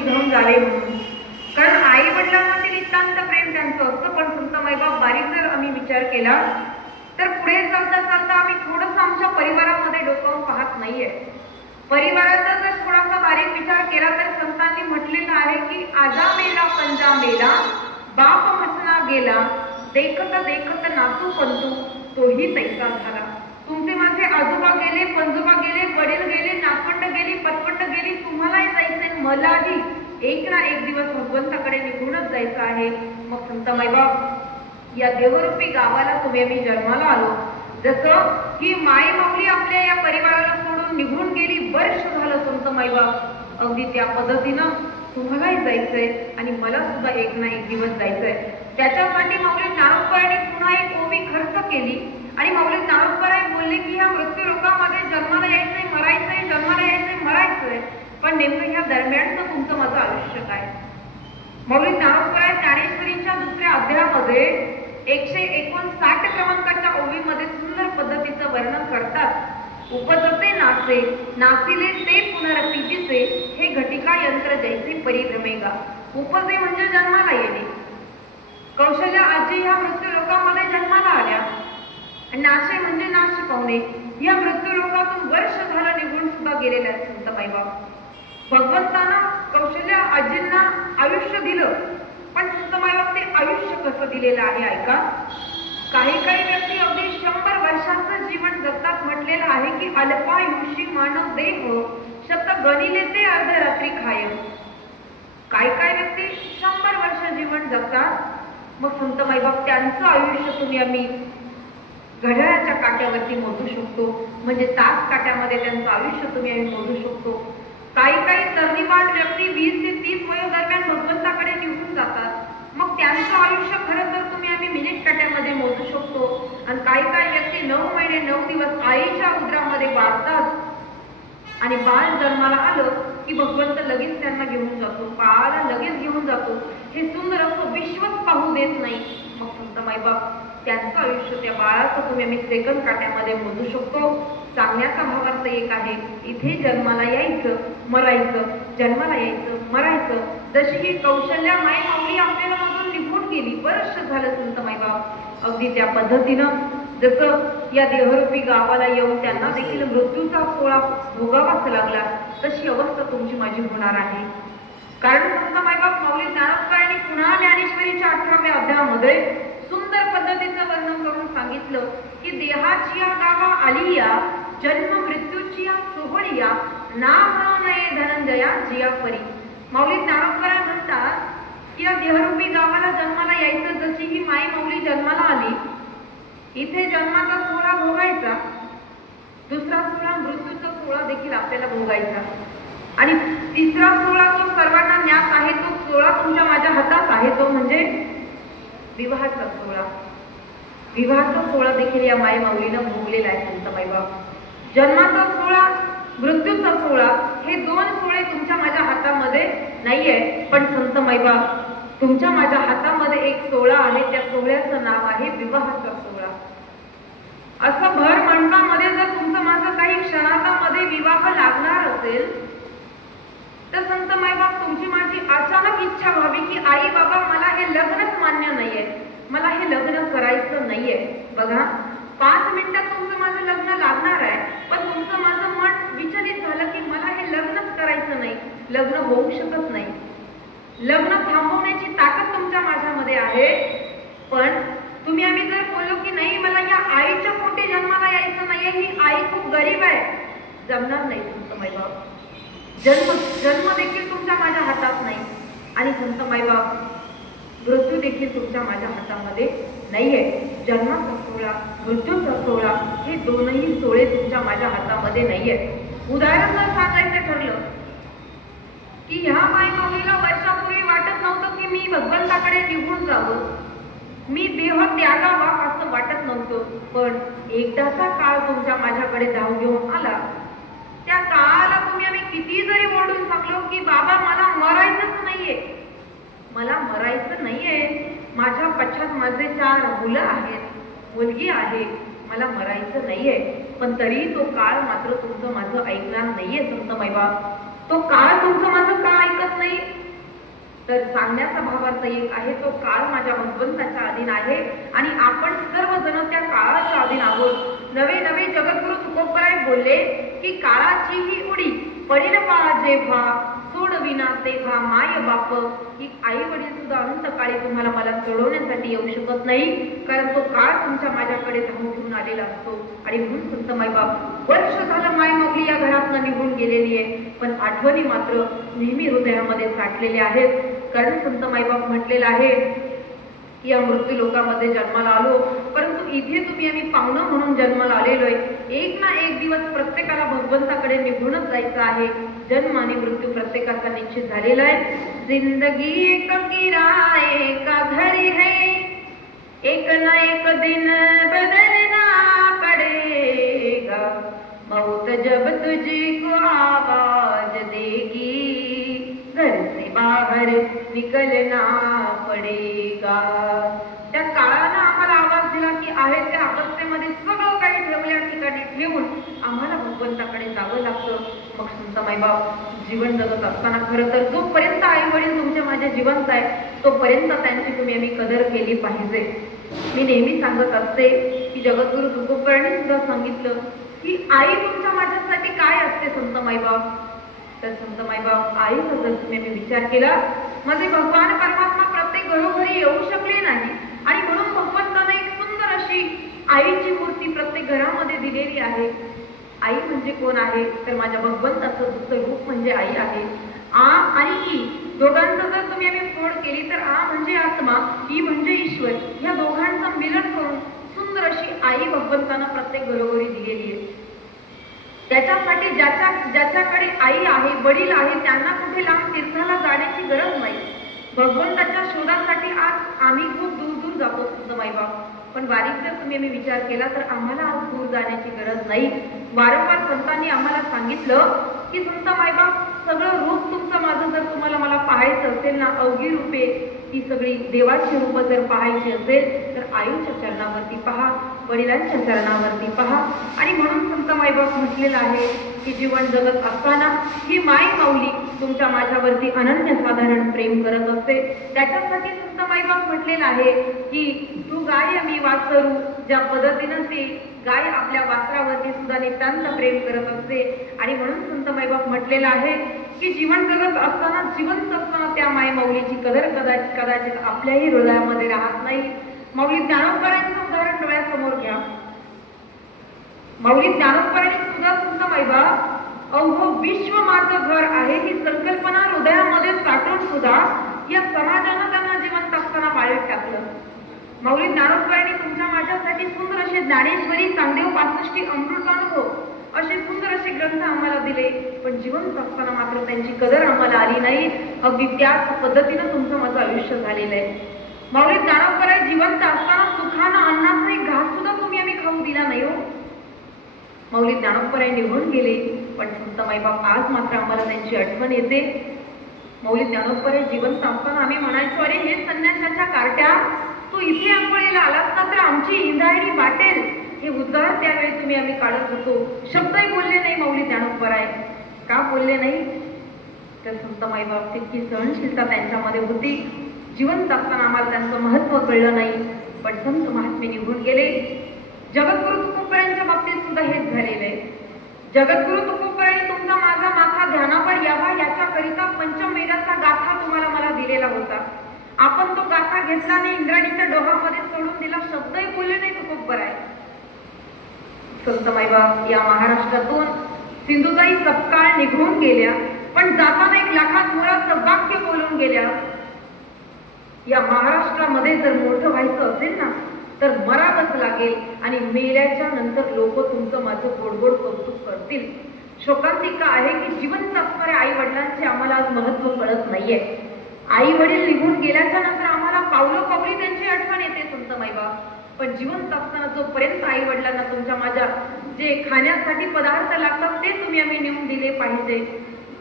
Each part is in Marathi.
निघून झाले म्हणून. कारण आई वडिलांमध्ये नितांत प्रेम त्यांचं असतं. पण संत माईबाप बारीक जर आम्ही विचार केला तर पुढे चालता चालता आम्ही थोडंसं आमच्या परिवारामध्ये डोकावून पाहत नाहीये. परिवाराचा जर थोडासा बारीक विचार केला तर संतांनी म्हटलेलं आहे की आजा मेला पंजा मेला बाप हसना गेला देखत देखत नातू पंतू तोही तैसा झाला. तुमचे माझे आजोबा गेले, पंजोबा गेले, वडील गेले, नातवंड गेली, पतवंड गेली, तुम्हालाही जायचंय, मलाही एक ना एक दिवस भगवंताकडे निघूनच जायचं आहे. मग संत माईबाप या देवरूपी गावाला तुम्ही आम्ही जन्माला आलो. जसं की माई माऊली आपल्या या परिवाराला सोडून निघून गेली, वर्ष झालं संत माईबाप अगदी त्या पद्धतीनं तुम्हालाही जायचंय आणि मला सुद्धा एक ना एक दिवस जायचंय. त्याच्यासाठी माऊली ज्ञानोबांनी पुन्हा एक ओवी खर्च केली आणि माऊली ज्ञानोबाई बोलले की ह्या मृत्यू लोकांमध्ये जन्माला यायचंय, मरायचंय, जन्माला यायचंय, मरायचंय, पण नेमकं ह्या दरम्यानचं तुमचं माझं आयुष्य काय. माऊली ज्ञानोबाई ज्ञानेश्वरीच्या दुसऱ्या अध्यायामध्ये 159 क्रमांकाच्या ओवीमध्ये सुंदर पद्धतीचं वर्णन करतात. उपजते नाचे नाचिले ते पुनरपीतीचे हे घटिका यंत्र जैसे परिभ्रमेगा. उपजे म्हणजे जन्माला येणे. कौशल्या आजी ह्या मृत्यू लोकांमध्ये जन्माला आल्या. नाशे म्हणजे नाश पावणे. या मृत्यू लोकातून वर्ष झालं निघून सुद्धा गेलेल्या आहेत संत माईबाप. भगवंतानं कौशल्या आजींना आयुष्य दिलं, पण संत माईबाप ते आयुष्य कसं दिलेलं आहे ऐका. काही व्यक्ती अगदी 100 वर्षांचं जीवन जगतात. म्हटलेलं आहे की अल्पायुषी मानव देह शत गणिले ते अर्धरात्री खाय. काही व्यक्ती 100 वर्ष जीवन जगतात. मग संत माईबाप त्यांचं आयुष्य तुम्ही आम्ही घड्याळाच्या काट्यावरती मोजू शकतो, म्हणजे तास काट्यामध्ये त्यांचं आयुष्य तुम्ही आम्ही मोजू शकतो. काही तरणीवाट व्यक्ती 20 ते 30 वयोदरम्यान भगवंताकडे निघून जातात. मग त्यांचं आयुष्य खरं तर तुम्ही आम्ही मिनिट काट्यामध्ये मोजू शकतो. आणि काही व्यक्ती 9 महिने 9 दिवस आईच्या उदरामध्ये वाढतात आणि बाळ जन्माला आलं की भगवंत लगेच त्यांना घेऊन जातो, बाळाला लगेच घेऊन जातो. हे सुंदर असं विश्वच पाहू देत नाही. मग संत माईबाप त्यांचं आयुष्य त्या बाळाचं तुम्ही आम्ही सेकंद काट्यामध्ये मोजू शकतो. सांगण्याचा भावार्थ एक आहे, इथे जन्माला यायचं, मरायचं, जन्माला यायचं, मरायचं. जशी ही कौशल्या माई माऊली आपल्याला मधून निघून गेली, वर्ष झालं संत माईबाप अगदी त्या पद्धतीनं जसं या देहरूपी गावाला येऊन त्यांना देखील मृत्यूचा सोहळा भोगावाच लागला, तशी अवस्था तुमची माझी होणार आहे. कारण संत माईबाप माऊली ज्ञानोबांनी पुन्हा ज्ञानेश्वरीच्या 18व्या अध्यायामध्ये सुंदर पद्धतीचं वर्णन करून सांगितलं की देहाची गावा आलिया जन्म मृत्यूची सोहळिया नाम नये धनंजया जिया परी. माऊली ज्ञानोबाई म्हणतात की या देहरूपी गावाला जन्माला यायचं. जशी ही माई माऊली जन्माला आली, इथे जन्माचा सोहळा भोगायचा, दुसरा सोहळा मृत्यूचा सोहळा देखील आपल्याला भोगायचा, आणि तिसरा सोहळा जो सर्वांना ज्ञात आहे, तो सोहळा तुमच्या माझ्या हातात आहे, तो म्हणजे विवाहाचा सोहळा. विवाहाचा सोहळा देखील या माई माऊलीनं भोगलेला आहे संत माईबाप. जन्माचा सोहळा, मृत्यूचा सोहळा, हे 2 सोहळे तुमच्या माझ्या हातामध्ये नाहीये, पण संत माईबाप तुमच्या माझ्या हातामध्ये एक सोहळा आहे. त्या सोहळ्याचं नाव आहे विवाहाचा सोहळा. असं भर मंडपामध्ये जर तुमचं माझं काही क्षणामध्ये विवाह लागणार असेल तर संत माईबाप तुमची माझी अचानक इच्छा व्हावी की आई बाबा मला हे लग्नच मान्य नाहीये, मला हे लग्न करायचं नाहीये. बघा, 5 मिनिटात तुमचं माझं लग्न लागणार आहे, पण तुमचं माझं मन विचलित झालं की मला हे लग्नच करायचं नाही, लग्न होऊ शकत नाही. लग्न थांबवण्याची ताकद तुमच्या माझ्यामध्ये आहे, पण तुम्ही आम्ही जर बोललो की नाही मला या आईच्या पोटी जन्माला यायचं नाहीये, ही आई खूप गरीब आहे, जमणार नाही संत माईबाप. जन्म देखील तुमच्या माझ्या हातात नाही, आणि संत माईबाप मृत्यू देखील तुमच्या माझ्या हातामध्ये नाहीये. जन्माचा सोहळा, मृत्यूचा सोहळा, हे 2ही सोहळे तुमच्या माझ्या हातामध्ये नाहीये. उदाहरण जर सांगायचं ठरलं की ह्या माई माऊलीला वर्षापूर्वी वाटत नव्हतं की मी भगवंताकडे निघून जावं, मी देह त्यागावा असं वाटत नव्हतं, पण एकदाचा काळ तुमच्या माझ्याकडे धाव घेऊन आला. त्या काळाला तुम्ही आम्ही किती जरी ओरडून सांगलो की बाबा मला मरायचंच नाहीये, मला मरायचं नाहीये, माझ्या पश्चात माझे 4 मुलं आहेत, मुलगी आहे, मला मरायचं नाहीये, पण तरी तो काळ मात्र तुमचं माझं ऐकणार नाहीये संत माईबाप. तो काळ तुमचं माझं का ऐकत नाही? तर सांगण्याचा भावार्थ एक आहे, तो काळ माझ्या भगवंताच्या अधीन आहे आणि आपण सर्वजण त्या काळाच्या अधीन आहोत. नवे नवे जगद्गुरु तुकोबराय बोलले की काळाची ही उडी पडेल पाळा जेव्हा सोडविना तेव्हा माय बाप. की आई वडील सुद्धा अंतकाळी तुम्हाला मला सोडवण्यासाठी येऊ शकत नाही, कारण तो काळ तुमच्या माझ्याकडे धावून घेऊन आलेला असतो. आणि म्हणून संत मायबाप वर्ष झालं माय माऊली या घरातनं निघून गेलेली आहे, पण आठवणी मात्र नेहमी हृदयामध्ये साठलेल्या आहेत. कारण संत मायबाप म्हटलेलं आहे की या मृत्यू लोकामध्ये जन्माला आलो, परंतु इथे तुम्ही आम्ही पाहुणं म्हणून जन्माला आलेलोय. एक ना एक दिवस प्रत्येकाला भगवंताकडे निघूनच जायचं आहे. जन्म आणि मृत्यू प्रत्येकाचा निश्चित झालेला आहे. जिंदगी एक किराए का घर है, एक ना एक दिन बदलना पड़ेगा, मौत जब तुझको आवाज देगी, घर से बाहर निकलना पडेगा. त्या काळानं आम्हाला आवाज दिला की आहे त्या अवस्थेमध्ये सगळं काही ठेवल्या ठिकाणी ठेवून आम्हाला भगवंताकडे जावं लागतं. मग संत मायबाप जीवन जगत असताना खरं तर जोपर्यंत आई वडील तुमच्या माझ्या जिवंत आहे तोपर्यंत त्यांची तुम्ही आम्ही कदर केली पाहिजे. मी नेहमी सांगत असते की जगद्गुरु तुकोबरायांनी सुद्धा सांगितलं की आई तुमच्या माझ्यासाठी काय असते संत मायबाप. तर संत मायबाप आईचा जर तुम्ही विचार केला, माझे भगवान परमात्मा प्रत्येक घरोघरी येऊ शकले नाही आणि म्हणून भगवंताने एक सुंदर अशी आईची मूर्ती प्रत्येक घरामध्ये दिलेली आहे. आई म्हणजे कोण आहे तर माझ्या भगवंताचं दुसरं रूप म्हणजे आई आहे. आ आणि ई दोघांचं जर तुम्ही आम्ही फोड केली तर आ म्हणजे आत्मा, ई म्हणजे ईश्वर, या दोघांचं मिलन करून सुंदर अशी आई भगवंतानं प्रत्येक घरोघरी दिलेली आहे. त्याच्यासाठी ज्याच्याकडे आई आहे वडील आहे त्यांना कुठे लांब तीर्थाला जाण्याची गरज नाही. भगवंताच्या शोधासाठी आज आम्ही खूप दूर दूर जातो संत मायबाप, पण वारीत जर तुम्ही आम्ही विचार केला तर आम्हाला आज दूर जाण्याची गरज नाही. वारंवार संतांनी आम्हाला सांगितलं की संत मायबाप सगळं रूप तुमचं माझं जर तुम्हाला मला पाहायचं असेल ना, अवघी रूपे ती सगळी देवाची रूप जर पाहायची असेल तर आईच्या चरणावरती पहा, वडिलांच्या चरणावरती पहा. आणि म्हणून संत मायबाप म्हटलेलं आहे की जीवन जगत असताना ही माय माऊली तुमच्या माझ्यावरती अनन्यसाधारण प्रेम करत असते. त्याच्यासाठी संत मायबाप म्हटलेलं आहे की तू गाय मी वासरू, ज्या पद्धतीनं ती गाय आपल्या वासरावरती सुद्धा नितांत प्रेम करत असते. आणि म्हणून संत मायबाप म्हटलेलं आहे की जीवन जगत असताना जिवंत असताना त्या माय माऊलीची कदर कदाचित आपल्याही हृदयामध्ये राहत नाही. माऊली ज्ञानोबरायांचं उदाहरण डोळ्यासमोर घ्या. माऊली ज्ञानोबरायांनी सुद्धा संत मायबाप अवघं विश्व माझं घर आहे ही संकल्पना हृदयामध्ये साठवून सुद्धा या समाजानं त्यांना जिवंत असताना पाळीत टाकलं. माऊली ज्ञानोबरायांनी तुमच्या माझ्यासाठी सुंदर असे ज्ञानेश्वरी, चांगदेव 65 अमृतानुभव असे सुंदर असे ग्रंथ आम्हाला दिले, पण जिवंत असताना मात्र त्यांची कदर आम्हाला आली नाही. अगदी त्याच पद्धतीनं तुमचं माझं आयुष्य झालेलं आहे. माऊली ज्ञानोबराय जिवंत असताना सुखानं अन्नाचा एक घास सुद्धा तुम्ही आम्ही खाऊ दिला नाही हो. माऊली ज्ञानोबराय निघून गेले, पण संत मायबाप आज मात्र आम्हाला त्यांची आठवण येते. माऊली ज्ञानोबराय जिवंत असताना आम्ही म्हणायचो, अरे हे संन्यासाच्या कार्ट्या, तू इथे आंघोळीला आलास ना तर आमची इंद्रायणी वाटेल, हे उद्गार त्यावेळी तुम्ही आम्ही काढत होतो. शब्दही बोलले नाही माऊली ज्ञानोबराय. का बोलले नाही तर संत मायबाप तितकी सहनशीलता त्यांच्यामध्ये होती. जिवंत असताना आम्हाला त्यांचं महत्व कळलं नाही, पण संत महात्मे निघून गेले. जगद्गुरु तुकोबरायांच्या बाबतीत सुद्धा हेच झालेलं आहे. जगद्गुरु तुकोबरायांनी तुमचा माझा माथा ध्यानावर यावा याच्याकरिता पंचमेधाचा गाथा तुम्हाला मला दिलेला होता. आपण तो गाथा घेतला नाही, इंद्राणीच्या डोहामध्ये सोडून दिला, शब्दही बोलले नाही तुकोबराय. संत मायबाप या महाराष्ट्रातून सिंधुताई सपकाळ निघून गेल्या, पण जाताना एक लाखात मोलाचं वाक्य बोलून गेल्या. या महाराष्ट्रामध्ये जर मोठं व्हायचं असेल ना तर मरावंच लागेल आणि मेल्याच्या नंतर लोक तुमचं माझं गोडगोड कौतुक करतील. शोकांतिका आहे की जिवंत असणाऱ्या आई वडिलांचे आम्हाला आज महत्व कळत नाहीये. आई वडील निघून गेल्याच्या नंतर आम्हाला पावलोपावली त्यांची आठवण येते संत मायबाप, पण जिवंत असताना जोपर्यंत आई वडिलांना तुमच्या माझ्या जे खाण्यासाठी पदार्थ लागतात ते तुम्ही आम्ही नेऊन दिले पाहिजे.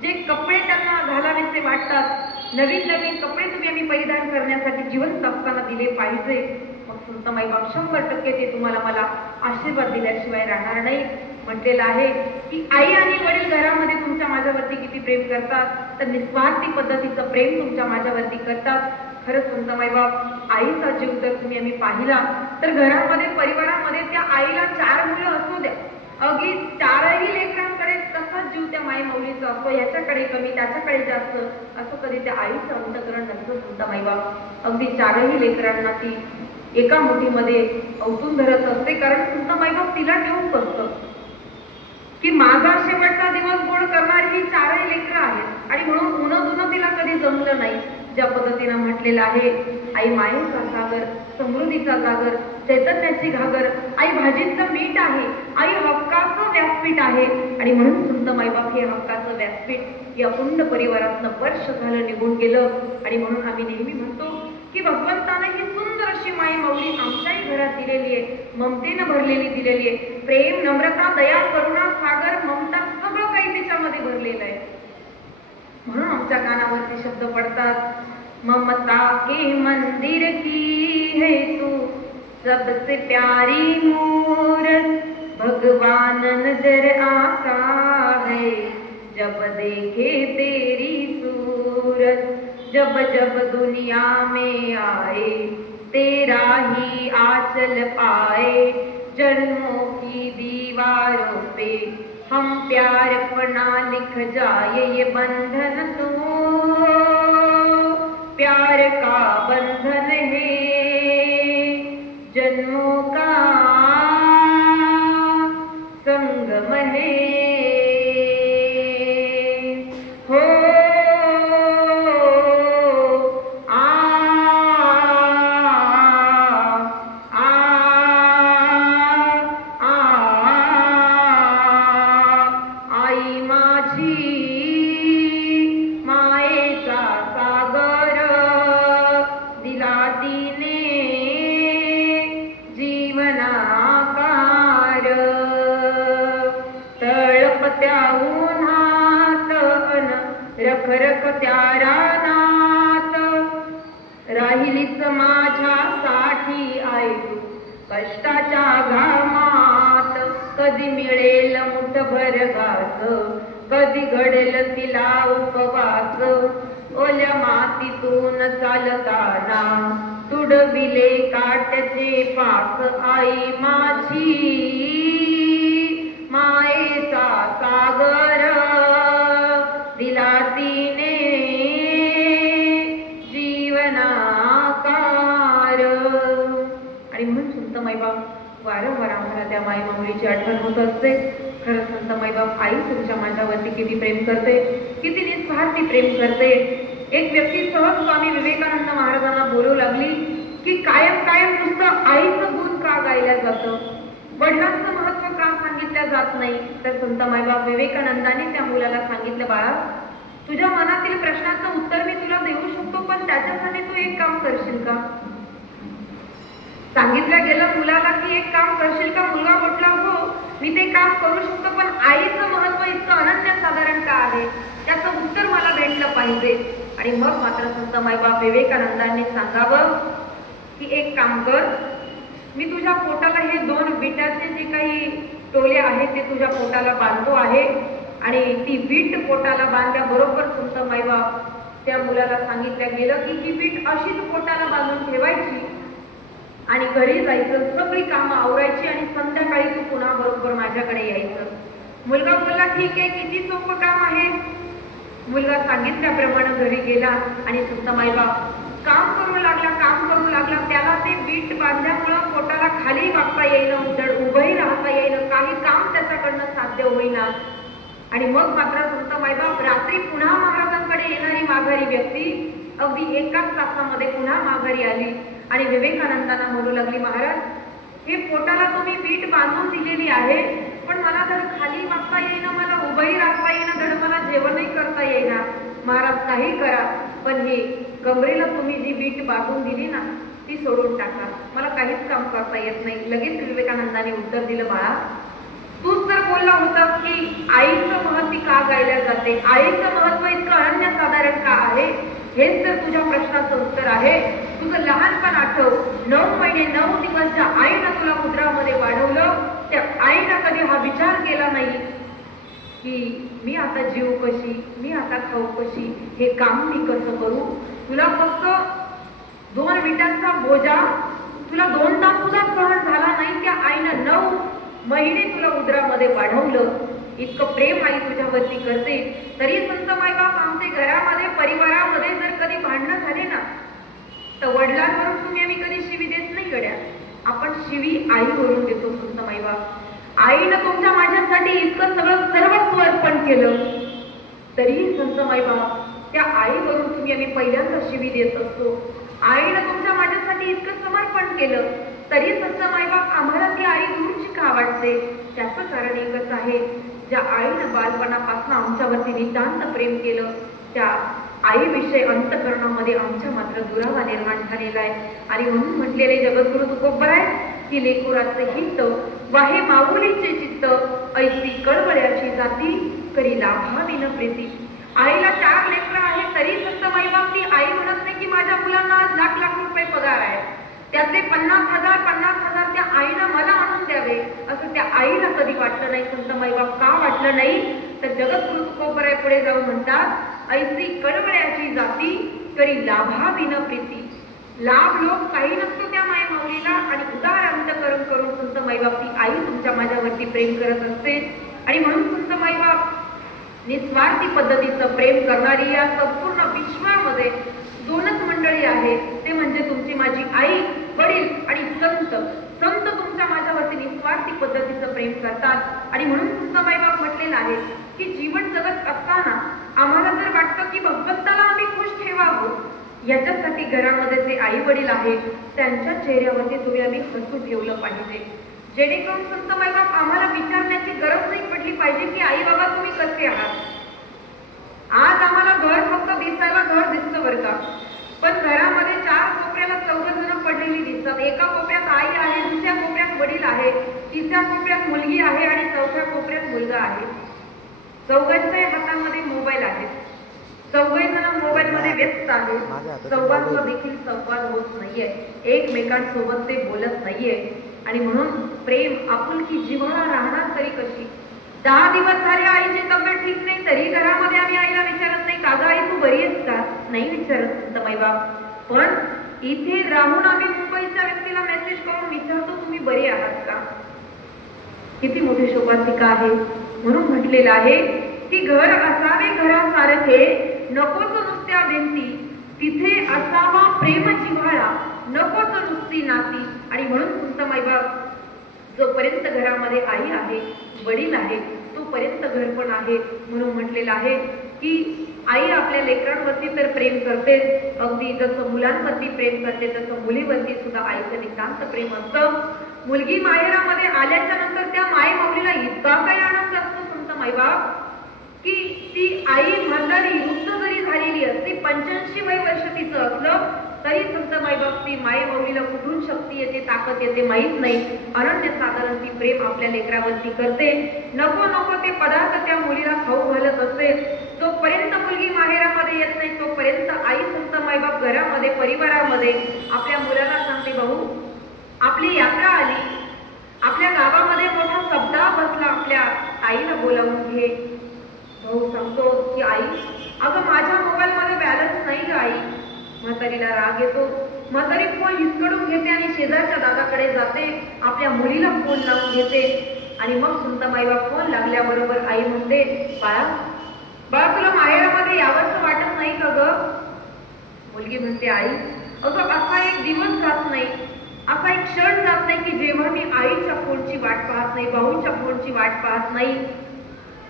जे कपडे त्यांना घालावेसे वाटतात, नवीन नवीन कपडे तुम्ही आम्ही परिधान करण्यासाठी जिवंत असताना दिले पाहिजे. मग संत माईबाप 100% ते तुम्हाला मला आशीर्वाद दिल्याशिवाय राहणार नाही. म्हटलेलं आहे की आई आणि वडील घरामध्ये तुमच्या माझ्यावरती किती प्रेम करतात, तर निस्वार्थी पद्धतीचं प्रेम तुमच्या माझ्यावरती करतात. खरंच संत माईबाप आईचा जीव जर तुम्ही आम्ही पाहिला तर घरामध्ये परिवारामध्ये त्या आईला 4 मुलं असू द्या, अगदी 4ही लेकरांकडे तसाच जीव त्या माई माऊलीचा असतो, याच्याकडे कमी त्याच्याकडे जास्त असं कधी त्या आईचं अंतकरण नसतं. संत माईबाप अगदी 4ही लेकरांना ती एका मुठीमध्ये अवतून धरत असते, कारण संत माईबाप तिला ठेवून बसतं की माझा शेवटचा दिवस गोड करणारी ही 4ही लेकरं आहेत. आणि म्हणून उन्हा तिला कधी जमलं नाही. ज्या पद्धतीनं म्हटलेलं आहे, आई मायेचा सागर, समृद्धीचा सागर, चैतन्याची घागर, आई भाजीचं मीठ आहे, आई हक्काचं व्यासपीठ आहे. आणि म्हणून संत माईबाप हे हक्काचं व्यासपीठ या पुंड परिवारातनं वर्ष झालं निघून गेलं. आणि म्हणून आम्ही नेहमी म्हणतो की भगवंताने ही सुंदर अशी माई माऊली आमच्याही घरात दिलेली आहे, ममतेनं भरलेली दिलेली आहे. प्रेम, नम्रता, दया, करुणा, सागर, ममता सगळं काही तिच्यामध्ये भरलेलं आहे. म्हणून आमच्या कानावरती शब्द पडतात, ममता के मंदिर की है तू सबसे प्यारी मूरत, भगवान नजर आता है जब देखे तेरी सूरत, जब जब दुनिया में आए तेरा ही आंचल पाए, जन्मों की दीवारों पे हम प्यार अपना लिख जाए, ये बंधन तो प्यार का बंधन है, जन्मों का संगम है. हो रख त्या रानात राहिलीच माझ्यासाठी आई तू कष्टाच्या घामात, कधी मिळेल मुठभर घास, कधी घडेल तिला उपवास, ओल्या मातीतून चालताना तुडविले काट्याचे पास, आई माझी मायेचा सागर दिला तिने जीवनाकार. आणि म्हणून संत माईबाप वारंवार आम्हाला त्या माई माऊलीची आठवण होत असते. खरं संत माईबाप आई तुमच्या माझ्यावरती किती प्रेम करते, किती निस्वार्थी प्रेम करते. एक व्यक्ती सहज स्वामी विवेकानंद महाराजांना बोलू लागली की कायम कायम नुसतं आईचं गुण का गायलं जातं, वडिलांचं महत्व का सांगितलं जात नाही. तर संत माईबाप विवेकानंदाने त्या मुलाला सांगितलं, बाळा तुझ्या मनातील प्रश्नाचं उत्तर मी तुला देऊ शकतो, पण त्याच्यासाठी तू एक काम करशील का. सांगितलं गेलं मुलाला की एक काम करशील का. मुलगा म्हटला हो मी ते काम करू शकतो, पण आईचं महत्व इतकं अनन्यसाधारण का आहे त्याचं उत्तर मला भेटलं पाहिजे. आणि मग मात्र संत माईबाप विवेकानंदांनी सांगावं की एक काम कर, मी तुझ्या पोटाला हे 2 विटाचे जे काही टोले आहेत ते तुझ्या पोटाला बांधतो आहे. आणि ती वीट पोटाला बांधल्याबरोबर संत माईबाप त्या मुलाला सांगितलं गेलं की ही वीट अशीच पोटाला बांधून ठेवायची आणि घरी जायचं, सगळी कामं आवरायची आणि संध्याकाळी तू पुन्हा बरोबर माझ्याकडे यायचं. मुलगा बोलला ठीक आहे, किती सोपं काम आहे. मुलगा सांगितल्याप्रमाणे घरी गेला आणि संत माईबाप काम करू लागला. त्याला ते वीट बांधल्यामुळं पोटाला खाली वागता येईना, जड उभंही राहता येईना, काही काम त्याच्याकडनं साध्य होईना. आणि मग मात्र संत माईबाप रात्री पुन्हा महाराजांकडे येणारी माघारी व्यक्ती अगदी 1 तासामध्ये पुन्हा माघारी आली आणि विवेकानंदांना म्हणू लागली, महाराज हे पोटाला तुम्ही वीट बांधून दिलेली आहे, पण मला धड खाली वागता येईना, मला उभंही राहता येईना, धड मला जेवणही करता येईना. महाराज काही करा, पण हे कमरेला तुम्ही जी वीट बांधून दिली ना ती सोडून टाका, मला काहीच काम करता येत नाही. लगेच विवेकानंदांनी उत्तर दिलं, बाळा तूच तर बोलला होतास की आईचं महत्व का गायल्या जाते, आईचं महत्व इतकं अनन्यसाधारण का आहे, हेच तर तुझ्या प्रश्नाचं उत्तर आहे. तुझं लहानपण आठव. 9 महिने 9 दिवस ज्या आईनं तुला उदरामध्ये वाढवलं, त्या आईनं कधी हा विचार केला नाही की मी आता जीव कशी, मी आता खाऊ कशी, हे काम मी कसं करू. तुला फक्त 2 विटांचा बोजा तुला 2 तास सुद्धा सहन झाला नाही. त्या आईनं 9 महिने तुला उदरामध्ये वाढवलं. इतकं प्रेम आई तुझ्यावरती करते. तरी संत मायबाप आमचे घरामध्ये परिवारामध्ये जर कधी भांडणं झाले ना, तर वडिलांवरून तुम्ही आम्ही कधी शिवी देत नाही गड्या, आपण शिवी आईवरून देतो. संत मायबाप आईनं तुमच्या माझ्यासाठी इतकं सगळं सर्वस्व अर्पण केलं, तरीही संत मायबाप त्या आईवरून तुम्ही आम्ही पहिल्यांदा शिवी देत असतो. आईनं तुमच्या माझ्यासाठी इतकं समर्पण केलं, तरी संत मायबाप आम्हाला ती आई दूरची का वाटते. त्याचं कारण एकच आहे, ज्या आईनं बालपणापासून आमच्यावरती नितांत प्रेम केलं, त्या आईविषयी अंतःकरणामध्ये आमच्या मात्र दुरावा निर्माण झालेला आहे. आणि म्हणून म्हटलेले जगद्गुरु तुकोबराय की लेकुराचे हित वाहे माऊलीचे चित्त, ऐसी कळवळ्याची जाती करी लाभाविन प्रीती. आईला 4 लेकरं आहे, तरी संत माईबाप ती आई म्हणत नाही की माझ्या मुलांना आज लाख लाख रुपये पगार आहे, त्यातले 50,000 त्या आईनं मला आणून द्यावे, असं त्या आईला कधी वाटलं नाही. संत माईबाप का वाटलं नाही, तर जगद्गुरु तुकोबराय पुढे जाऊन म्हणतात, ऐसी कळवळ्याची जाती करी लाभाविन प्रीती. लाभ लोक काही नसतो त्या माय माऊलीला, आणि उदार अंतकरण करून संत माईबाप ती आई तुमच्या माझ्यावरती प्रेम करत असते. आणि म्हणून संत माईबाप निस्वार्थी पद्धतीचं प्रेम करणारी या संपूर्ण विश्वामध्ये 2च मंडळी आहेत, ते म्हणजे तुमची माझी आई, वडील आणि संत. संत तुमच्या माझ्यावरती निस्वार्थी पद्धतीचं प्रेम करतात. आणि म्हणून संत माईबाप म्हटलेलं आहे की जीवन जगत असताना आम्हाला जर वाटतं की भगवंताला आम्ही खुश ठेवावं, याच्यासाठी घरामध्ये जे आई वडील आहेत त्यांच्या चेहऱ्यावरती तुम्ही आम्ही हसू ठेवलं पाहिजे, जेणेकरून संत माईबाप आम्हाला विचारण्याची गरज नाही पडली पाहिजे की आई बाबा तुम्ही कसे आहात. आज आम्हाला घर फक्त दिसायला घर दिसतं बरं का, पण घरामध्ये 4 कोपऱ्याला 14 जण पडलेली दिसतात. एका कोपऱ्यात आई आहे, दुसऱ्या कोपऱ्यात वडील आहे, तिसऱ्या कोपऱ्यात मुलगी आहे आणि चौथ्या कोपऱ्यात मुलगा आहे. चौघांच्या हातामध्ये मोबाईल आहे, 4 जण मोबाईल मध्ये व्यस्त आहेत. चौघांचा देखील संवाद होत नाहीये, एकमेकांसोबत ते बोलत नाहीये. आणि म्हणून प्रेम आपुलकी जिव्हाळा राहणार तरी कशी. 10 दिवस झाले आईची तब्येत ठीक नाही, तरी घरामध्ये आम्ही आईला विचारत नाही का ग आई तू बरी आहेस का, नाही विचारत संत माईबाप. पण इथे राहून आम्ही मुंबईच्या व्यक्तीला मेसेज करून विचारतो तुम्ही बरे आहात का. किती मोठी शोभासिका आहे. म्हणून म्हटलेलं आहे की घर असावे घरासारखे, नकोच नुसत्या भिंती, तिथे असावा प्रेम जिव्हाळा, नकोच नुसती नाती. आणि म्हणून संत माईबाप जोपर्यंत घरामध्ये आई आहे, वडील आहे, तोपर्यंत घर पण आहे. म्हणून म्हटलेलं आहे की आई आपल्या लेकरांवरती तर प्रेम करते, अगदी जसं मुलांवरती प्रेम करते तसं मुलीवरती सुद्धा आईचं नितांत प्रेम असतं. मुलगी माहेरामध्ये आल्याच्या नंतर त्या माई माऊलीला इतका काही आनंद असतो संत माईबाप की ती आई म्हातारी वृद्ध जरी झालेली असते, 85 वय वर्ष तिचं असलं तरी संत माईबाप ती माई माऊलीला कुठून शक्ती येते, ताकद येते माहीत नाही. अनन्य साधारण ती प्रेम आपल्या लेकरावरती करते. नको नको ते पदार्थ त्या मुलीला खाऊ घालत असते. जोपर्यंत मुलगी माहेरामध्ये येत नाही तोपर्यंत आई संत माईबाप घरामध्ये परिवारामध्ये आपल्या मुलाला सांगते, भाऊ आपली यात्रा आली, आपल्या गावामध्ये मोठा सप्ताह बसला, आपल्या आईला बोलावून घे. भाऊ सांगतो की आई अगं माझ्या मोबाईल मध्ये बॅलन्स नाही ग आई. म्हातारीला राग येतो. म्हातारी फोन हिसकडून घेते आणि शेजारच्या दादाकडे जाते, आपल्या मुलीला फोन लावून घेते. आणि मग संत माईबाप फोन लागल्याबरोबर आई म्हणते, बाळा बाळा तुला माहेरामध्ये यावंसं वाटत नाही का ग. मुलगी म्हणते, आई अगं असा एक दिवस जात नाही, असा एक क्षण जात नाही की जेव्हा मी आईच्या फोनची वाट पाहत नाही, भाऊच्या फोनची वाट पाहत नाही.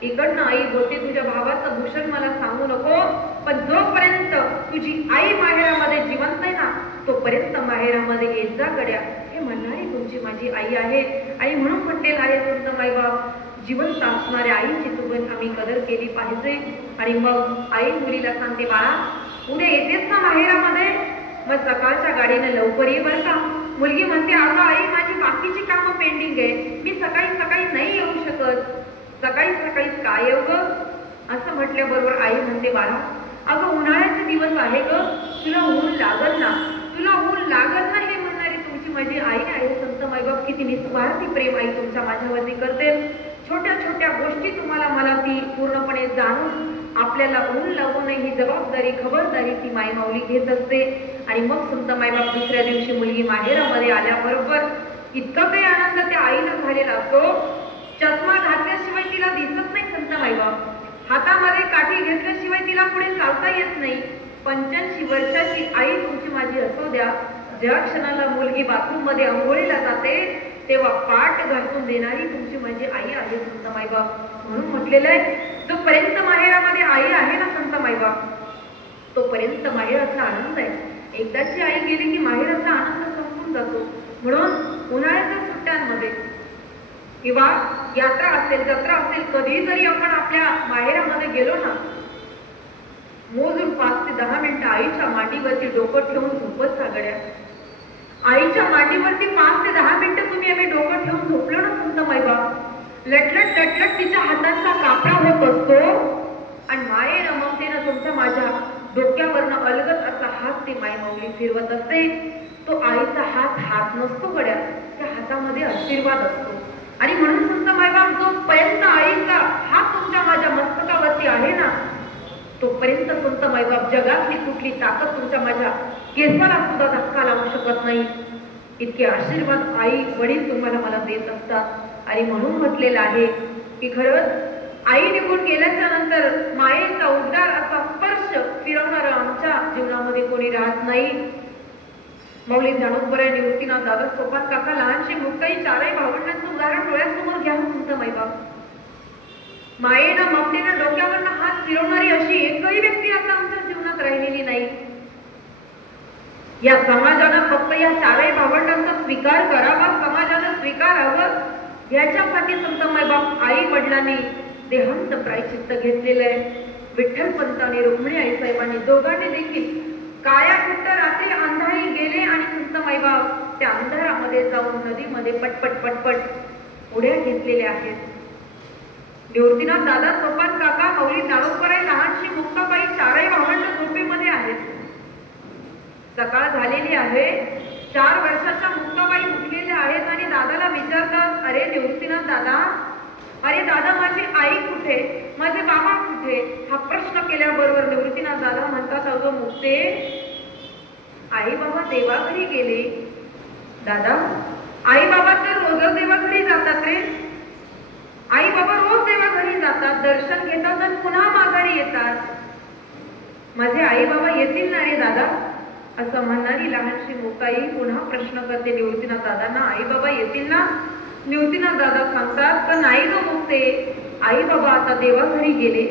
इकडनं आई बोलते, तुझ्या भावाचं भूषण मला सांगू नको, पण जोपर्यंत तुझी आई माहेरामध्ये जिवंत आहे ना तोपर्यंत माहेरामध्ये येत जा गड्या. हे म्हणणारी तुमची माझी आई आहे. आणि म्हणून म्हटलेलं आहे संत माईबाप, जिवंत असणाऱ्या आईची तुम्ही आम्ही कदर केली पाहिजे. आणि मग आई मुलीला सांगते, बाळा उद्या येतेस ना माहेरामध्ये, मग सकाळच्या गाडीने लवकर ये बरं का. मुलगी म्हणते, अगं आई माझी बाकीची कामं पेंडिंग आहे, मी सकाळी सकाळी नाही येऊ शकत. सकाळी सकाळी काय येऊ ग असं म्हटल्याबरोबर आई म्हणते, बाळा अगं उन्हाळ्याचे दिवस आहे ग, तुला ऊन लागल ना, तुला ऊन लागल ना हे म्हणणारी तुमची माझी आई आहे. संत मायबाप किती निस्वार्थी प्रेम आई तुमच्या माझ्यावरती करते. छोट्या छोट्या गोष्टी तुम्हाला मला ती पूर्णपणे जाणून आपल्याला ऊन लागू नये ही जबाबदारी खबरदारी ती माई माऊली घेत असते. आणि मग संत मायबाप दुसऱ्या दिवशी मुलगी माहेरामध्ये आल्याबरोबर इतका काही आनंद त्या आईला झालेला असतो. चष्मा घातल्याशिवाय तिला दिसत नाही संत मायबाप, हातामध्ये काठी घेतल्याशिवाय तिला पुढे चालता येत नाही. 85 वर्षाची आई तुमची माझी असू द्या, ज्या क्षणाला मुलगी बाथरूम मध्ये अंघोळीला जाते तेव्हा पाठ घासून देणारी तुमची माझी आई आहे संत मायबाप. म्हणून म्हटलेलं आहे, जोपर्यंत माहेरामध्ये आई आहे ना संत मायबाप, तोपर्यंत माहेराचा आनंद आहे. एकदाची आई गेली की माहेराचा आनंद संपून जातो. म्हणून उन्हाळ्याच्या सुट्ट्यांमध्ये किंवा यात्रा असेल, जत्रा असेल, कधी जरी आपण आपल्या माहेरामध्ये गेलो ना, मोजून 5 ते 10 मिनिटं आईच्या मांडीवरती डोकं ठेवून झोपत सागड्या. आईच्या मांडीवरती 5 ते 10 मिनिटं तुम्ही आम्ही डोकं ठेवून झोपलो ना संत मायबाप, लटलट लटलट तिच्या हाताचा कापडा होत असतो आणि मायेनं ममतेनं तुमच्या माझ्या डोक्यावरनं अलगत असा हात ती माय माऊली फिरवत असते. तो आईचा हात नसतो गड्या, त्या हातामध्ये आशीर्वाद असतो. आणि म्हणून संत मायबाप जोपर्यंत आईचा हात तुमच्या माझ्या मस्तकावरती आहे ना, तोपर्यंत संत मायबाप जगातली कुठली ताकद तुमच्या माझ्या केसाला सुद्धा धक्का लावू शकत नाही. इतके आशीर्वाद आई वडील तुम्हाला मला देत असतात. आणि म्हणून म्हटलेलं आहे की खरंच आई निघून गेल्याच्या नंतर मायेचा उद्गार असा स्पर्श फिरवणारा आमच्या जीवनामध्ये कोणी राहत नाही. माऊली ज्ञानोबराय निवृत्तीनाथ दादा सोपान काका लहानशी मुक्ताई चारही भावंडांचं उदाहरण डोळ्यासमोर घ्या संत मायबाप. मायेनं ममतेनं डोक्यावरनं हात फिरवणारी अशी एकही व्यक्ती आता आमच्या जीवनात राहिलेली नाही. या समाजानं फक्त या चारही भावंडांचा स्वीकार करावा, समाजानं स्वीकारावं याच्यासाठी संत मायबाप आई वडिलांनी देहांत प्रायश्चित्त घेतलेलं आहे. विठ्ठल पंत आणि रुक्मिणी आई साहेबांनी दोघांनी देखील काया कुट्ट रात्री अंधारी गेले आणि संत मायबाप त्या अंधारामध्ये जाऊन नदीमध्ये पटपट पटपट उड्या घेतलेल्या आहेत. निवृत्तीनाथ दादा सोपान काका माऊली ज्ञानोबराय लहानशी मुक्ताबाई चारही भावंड झोपेमध्ये आहेत. सकाळ झालेली आहे. 4 वर्षाच्या मुक्ताबाई उठलेल्या आहेत आणि दादाला विचारतात, अरे निवृत्तीनाथ दादा, अरे दादा माझी आई कुठे, माझे बाबा कुठे? हा प्रश्न केल्याबरोबर निवृत्तीनाथ दादा म्हणतात, अगं मुक्ते, आई बाबा देवाघरी गेले. दादा, आई बाबा तर रोज देवाघरी जातात रे. आई बाबा रोज देवाघरी जातात, दर्शन घेतात आणि पुन्हा माघारी येतात. माझे आई बाबा येतील ना रे दादा? असं म्हणणारी लहानशी मुक्ताई पुन्हा प्रश्न करते निवृत्तीनाथ दादांना, आई बाबा येतील ना? निवृत्तीनाथ दादा सांगतात का नाही ग मुक्ते, आई बाबा आता देवाघरी गेले,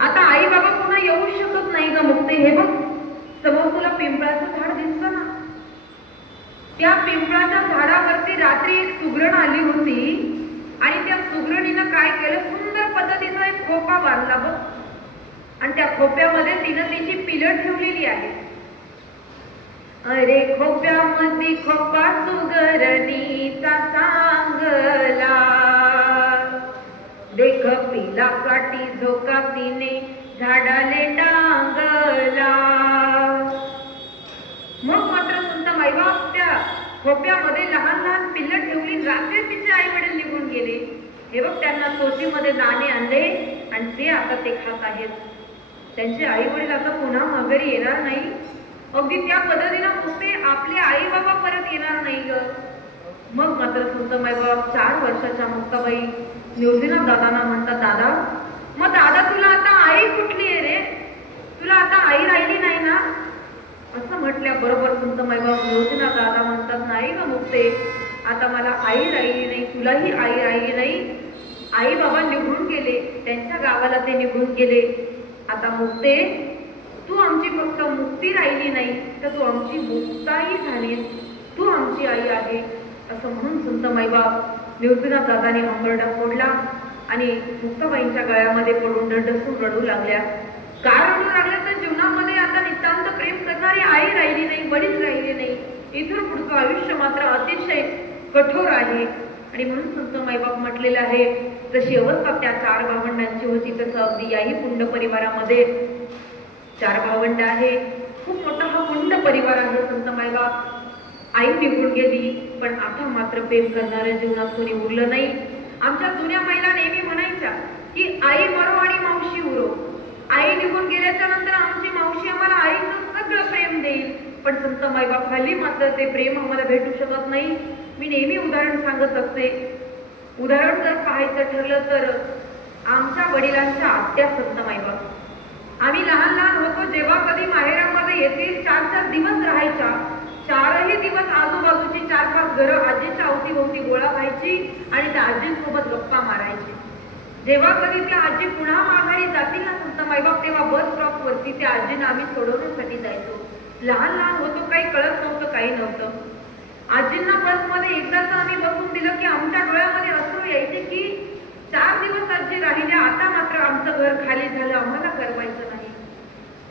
आता आई बाबा पुन्हा येऊ शकत नाही ग मुक्ते. हे बघ समोर तुला पिंपळाचं झाड दिसतं ना, त्या पिंपळाच्या झाडावरती रात्री एक सुगरण आली होती आणि त्या सुगरणीनं काय केलं, सुंदर पद्धतीचा एक खोपा बांधला बघ, आणि त्या खोप्यामध्ये तिनं तिची पिलं ठेवलेली आहे. अरे खोप्यामध्ये खोपा सुगरणीचा चांगला, देख पिलासाठी झोका तिने झाडाले टांगला. मग मात्र संत मायबाप त्या खोप्यामध्ये लहान लहान पिल्लं ठेवली. रात्री तिचे आई वडील निघून गेले. हे बघ त्यांना तोटीमध्ये दाणे आणले आणि ते आता ते खात आहेत. त्यांचे आई वडील आता पुन्हा माघारी येणार नाही. अगदी त्या पद्धतीनं मुक्ते आपले आई बाबा परत येणार नाही ग. मग मात्र संत मायबाप 4 वर्षाच्या मुक्ताबाई निवृत्तीनाथ दादांना म्हणतात, दादा मग दादा तुला आता आई कुठली आहे रे, तुला आता आई राहिली नाही ना? असं म्हटल्याबरोबर संत मायबाप निवृत्तीनाथ दादा म्हणतात, नाही ग मुक्ते, आता मला आई राहिली नाही, तुलाही आई राहिली नाही. आई बाबा निघून गेले, त्यांच्या गावाला ते निघून गेले. आता मुक्ते, तू आमची फक्त मुक्ती राहिली नाही तर तू आमची मुक्ताई झालीस, तू आमची आई आहे. असं म्हणून संत मायबाप निवृत्तीनाथ दादांनी अंबरडा फोडला आणि मुक्ताबाईंच्या गळ्यामध्ये पडून डसडसून रडू लागल्या. का रडू लागल्या तर जीवनामध्ये आता नितांत प्रेम करणारी आई राहिली नाही, वडील राहिले नाही. इथून पुढचं आयुष्य मात्र अतिशय कठोर आहे. आणि म्हणून संत मायबाप म्हटलेलं आहे, जशी अवस्था त्या 4 भावंडांची होती तसं अगदी याही पुंड परिवारामध्ये 4 भावंड आहे. खूप मोठा हा पुंड परिवार आहे. संत मायबाप आई निघून गेली, पण आता मात्र प्रेम करणाऱ्या जीवनात कोणी उरलं नाही. आमच्या जुन्या महिला नेहमी म्हणायच्या की आई मरो आणि मावशी उरो. आई निघून गेल्याच्या नंतर आमची मावशी आम्हाला आईचं सगळं प्रेम देईल, पण संत मायबाप हल्ली मात्र ते प्रेम आम्हाला भेटू शकत नाही. मी नेहमी उदाहरण सांगत असते. उदाहरण जर पाहायचं ठरलं तर आमच्या वडिलांच्या आत्या संत मायबाप. आम्ही लहान लहान होतो जेव्हा कधी माहेरामध्ये येतील 4-4 दिवस राहायच्या. 4ही दिवस आजूबाजूची 4-5 घरं आजीच्या अवतीभोवती गोळा व्हायची आणि त्या आजींसोबत गप्पा मारायची. जेव्हा कधी त्या आजी पुन्हा माघारी जातील ना संत मायबाप, तेव्हा बस स्टॉप वरती त्या आजींना आम्ही सोडवण्यासाठी जायचो. लहान लहान होतो, काही कळत नव्हतं, काही नव्हतं. आजींना बसमध्ये एकदा तर आम्ही बसून दिलं की आमच्या डोळ्यामध्ये अश्रू यायचे की 4 दिवस आजी राहिल्या, आता मात्र आमचं घर खाली झालं, आम्हाला करवायचं नाही.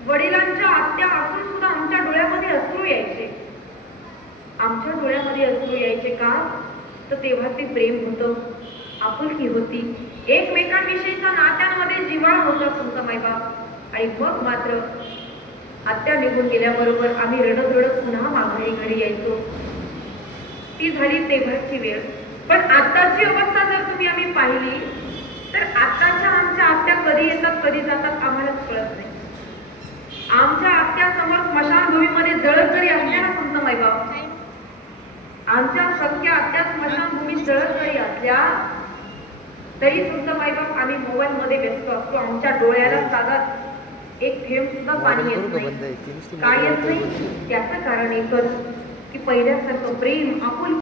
वडिलांच्या आत्या असून सुद्धा आमच्या डोळ्यामध्ये अश्रू यायचे. आमच्या डोळ्यामध्ये अश्रू यायचे का? तर तेव्हा ते प्रेम होतं, आपुलकी होती, एकमेकांविषयीच्या नात्यांमध्ये जिव्हाळा होता संत मायबाप. आणि मग मात्र आत्या निघून गेल्याबरोबर आम्ही रडत रडत पुन्हा माघारी घरी यायचो. ती झाली तेव्हाची वेळ. पण आताची अवस्था जर तुम्ही आम्ही पाहिली तर आताच्या आमच्या आत्या कधी येतात कधी जातात आम्हालाच कळत नाही. आमच्या आत्या समोर स्मशानभूमीमध्ये जळत जरी असल्या ना संत मायबाप, आमच्या सख्या आत्या स्मशानभूमीत जळत जरी असल्या तरी संत मायबाप आम्ही मोबाईल मध्ये व्यस्त असतो. आमच्या डोळ्याला साधा एक थेंब सुद्धा पाणी येत नाही. काय येत नाही? त्याचं कारण एकच की पहिल्यासारखं प्रेम आपुल